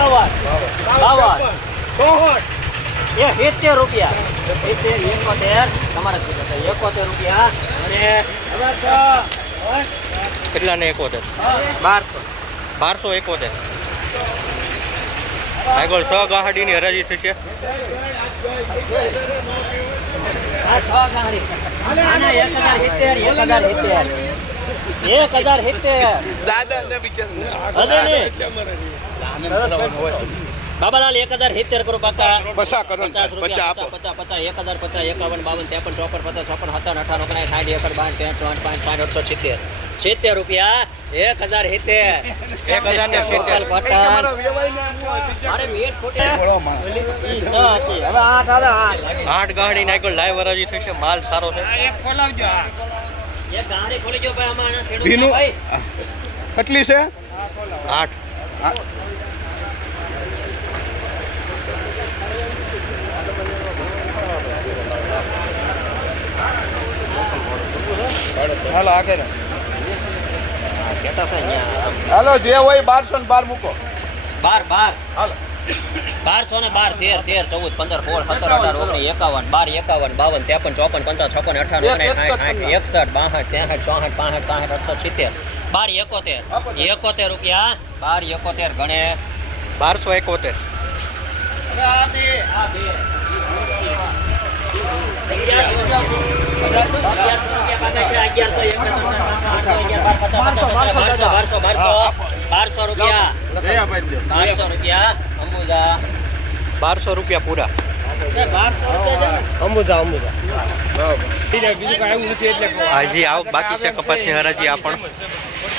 એકાવન બાવન એ સિત્તેર રૂપિયા. સિત્તેર એકોતેર. તમારે એકોતેર રૂપિયા. અને કેટલા ને એકોતેર? બારસો. બારસો એકોતેર. આગળ છ ગાડીની હરાજી થઈ છે એક હજાર સિત્તેર એક એક બાબાલાલ એક હજાર સિત્તેર કરો પાકા. પછા પચાસ રૂપિયા આપો. પચાસ પચાસ એક હજાર પચાસ એકાવન બાવન ત્રેપન ચોપન પચાસ ચોપન સત્તર અઠાર ઓગણ સાઠ એકર બાર ત્રણ ત્રણ પાંચ સાઠ અઠસો સિત્તેર. સિત્તેર રૂપિયા એક હજાર સિત્તેર. એક હજાર ને સિત્તેર. કોટન અરે મીટ ફૂટે. હવે આઠ આવે આઠ. આઠ ગાડી આગળ લાઈવ વરાજી થશે માલ સારો છે. એક ગાડી ખોલી જો ભાઈ અમારા ખેડૂત ભાઈ. કેટલી છે? આઠ. હતા અહીંયા હાલો જે હોય બારસો ને બાર મૂકો. બાર બાર. હાલો. બારસો ને બાર તેર તેર ચૌદ પંદર સોળ સત્તર અઢાર ઓગણીસ એકાવન બાર એકાવન બાવન ત્રેપન ચોપન પંચાવન છપ્પન અઠાવન ઓગણીસ સાઠ સાઠ એકસઠ બાસઠ ત્રેસઠ ચોસઠ પાસઠ સાઠ અડસઠ સિત્તેર. બાર એકોતેર. એકોતેર રૂપિયા બાર એકોતેર ગણે બારસો એકોતેર. બારસો રૂપિયા. બારસો રૂપિયા અંબુજા. બારસો રૂપિયા પૂરા. અંબુજા અંબુજા. હાજી આવક બાકી છે કપાસની હરાજી આ પણ આ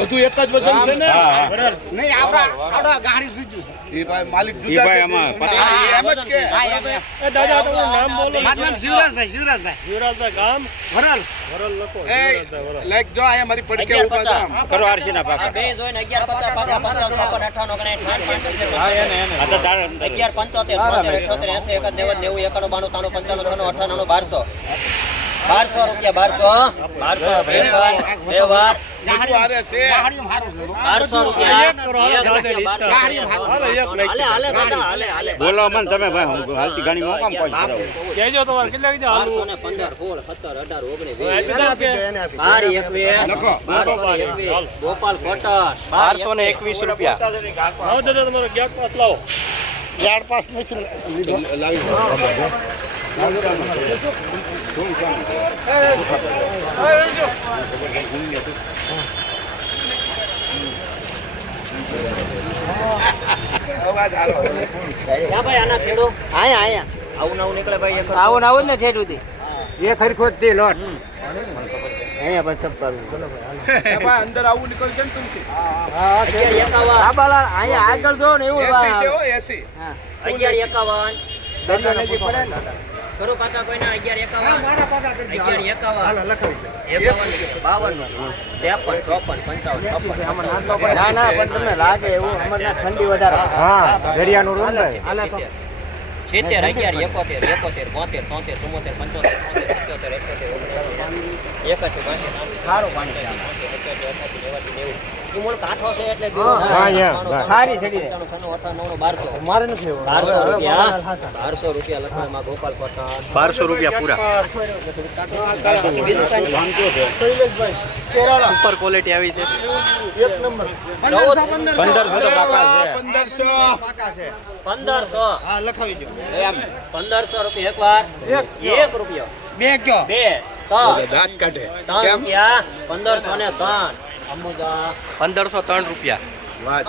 બધું એક જ વજન છે ને? નહીં આપડા આપડા ગાડી સુજ્યું એ ભાઈ માલિક જુદા છે. હા, એમ જ કે. મારું નામ શિવરાજભાઈ શિવરાજભાઈ. વરલ. એ લાઈક જો આયા મારી પડકે અગિયાર ઊભા પચાસ. હતા કરો આરસીના આ બે જોઈને અગિયાર પચાસ પાકા પચાસ છપ્પન અઠ્ઠાવન ઓગણીસ સાઠ પાંચ સિત્તેર અગિયાર પંચોતેર છોતેર અઠ્યોતેર એસી એકાદ નેવું નેવું એકાણું બાણું ત્રાણું પંચાણું છન્નું અઠાણું બારસો રૂપિયા બારસો બારસો બારસો રૂપિયા બોલો મને તમે ભાઈ હાલતી ગાડી માં કામ કોઈ બારસો ને પંદર સોળ સત્તર અઢાર ઓગણીસ વીસ. બાર એકવીસ. બારસો ને એકવીસ. ગોપાલ કોટન બારસો ને એકવીસ રૂપિયા. યાર પાસ નથી. લીધો અવાજ હાલો ક્યાં આવું નીકળે ભાઈ એક આવું ને ને સુધી એ ખરખો તે લોટ અહીંયા પણ એ અંદર આવું નીકળશે ને તુમથી હા અહીંયા આગળ જો ને? એવું એસી છે એસી અગિયાર એકાવન કરો પાકા કોઈના અગિયાર એકાવન. અગિયાર એકાવન. બાવન ત્રેપન ચોપન પંચાવન છપ્પન ના ના પણ તમને લાગે એવું અમને ઠંડી વધારે. હા ઘડિયાનું રૂમ સિત્તેર અગિયાર એકોતેર એકોતેર બોતેર તોતેર ચુમ્મોતેર પંચોતેર છોતેર સત્યોતેર એકોતેર એકાશી બાસી સારું પાણી બારસો. રૂપિયા. પૂરા. સુપર ક્વોલિટી આવી છે. પંદરસો પંદરસો. હા લખાવી દો. પંદરસો રૂપિયા એક વાર એક રૂપિયો. બે કયો? બે. દાંત કાઢે. કેમ? પંદરસો ને ત્રણ. પંદરસો ત્રણ રૂપિયા. વાહ.